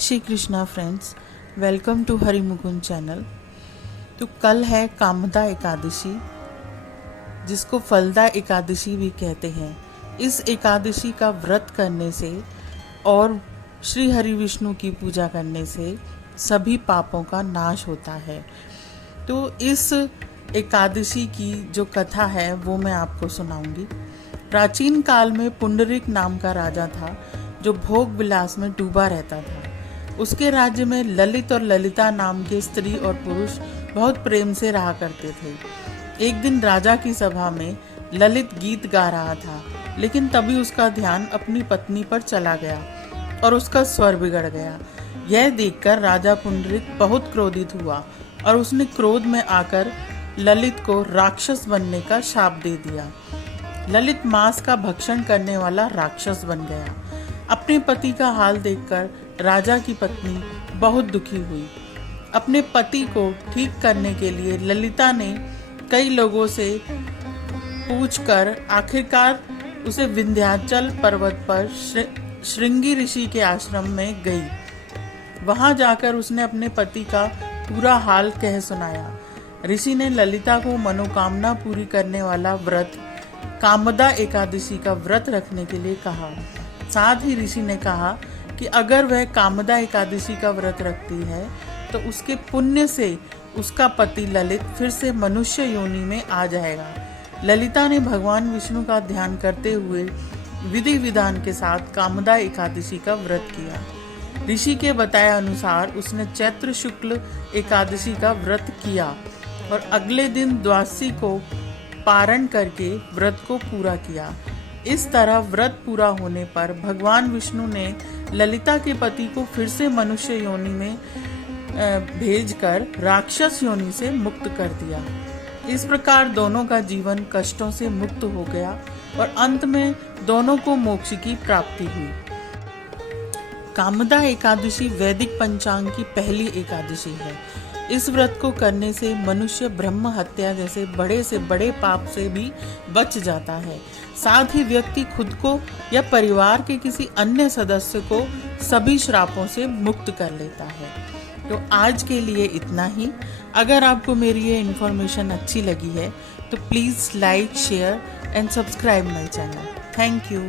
Shri Krishna friends, welcome to Hari Mukund channel. तो कल है कामदा एकादशी, जिसको फलदा एकादशी भी कहते हैं। इस एकादशी का व्रत करने से और श्री हरि विष्णु की पूजा करने से सभी पापों का नाश होता है। तो इस एकादशी की जो कथा है वो मैं आपको सुनाऊंगी। प्राचीन काल में पुंडरीक नाम का राजा था जो भोग विलास में डूबा रहता था। उसके राज्य में ललित और ललिता नाम के स्त्री और पुरुष बहुत प्रेम से रहा करते थे। एक दिन राजा की सभा में ललित गीत गा रहा था, लेकिन तभी उसका ध्यान अपनी पत्नी पर चला गया और उसका स्वर बिगड़ गया। यह देखकर राजा पुंडरीक बहुत क्रोधित हुआ और उसने क्रोध में आकर ललित को राक्षस बनने का शाप दे दिया। ललित मांस का भक्षण करने वाला राक्षस बन गया। अपने पति का हाल देखकर राजा की पत्नी बहुत दुखी हुई। अपने पति को ठीक करने के लिए ललिता ने कई लोगों से पूछकर आखिरकार उसे विंध्याचल पर्वत पर श्रृंगी ऋषि के आश्रम में गई। वहां जाकर उसने अपने पति का पूरा हाल कह सुनाया। ऋषि ने ललिता को मनोकामना पूरी करने वाला व्रत कामदा एकादशी का व्रत रखने के लिए कहा। साथ ही ऋषि ने कहा कि अगर वह कामदा एकादशी का व्रत रखती है तो उसके पुण्य से उसका पति ललित फिर से मनुष्य योनि में आ जाएगा। ललिता ने भगवान विष्णु का ध्यान करते हुए विधि विधान के साथ कामदा एकादशी का व्रत किया। ऋषि के बताए अनुसार उसने चैत्र शुक्ल एकादशी का व्रत किया और अगले दिन द्वादशी को पारण करके व्रत को पूरा किया। इस तरह व्रत पूरा होने पर भगवान विष्णु ने ललिता के पति को फिर से मनुष्य योनि में भेजकर राक्षस योनि से मुक्त कर दिया। इस प्रकार दोनों का जीवन कष्टों से मुक्त हो गया और अंत में दोनों को मोक्ष की प्राप्ति हुई। कामदा एकादशी वैदिक पंचांग की पहली एकादशी है। इस व्रत को करने से मनुष्य ब्रह्म हत्या जैसे बड़े से बड़े पाप से भी बच जाता है। साथ ही व्यक्ति खुद को या परिवार के किसी अन्य सदस्य को सभी श्रापों से मुक्त कर लेता है। तो आज के लिए इतना ही। अगर आपको मेरी ये इन्फॉर्मेशन अच्छी लगी है तो please like, share and subscribe my channel. Thank you.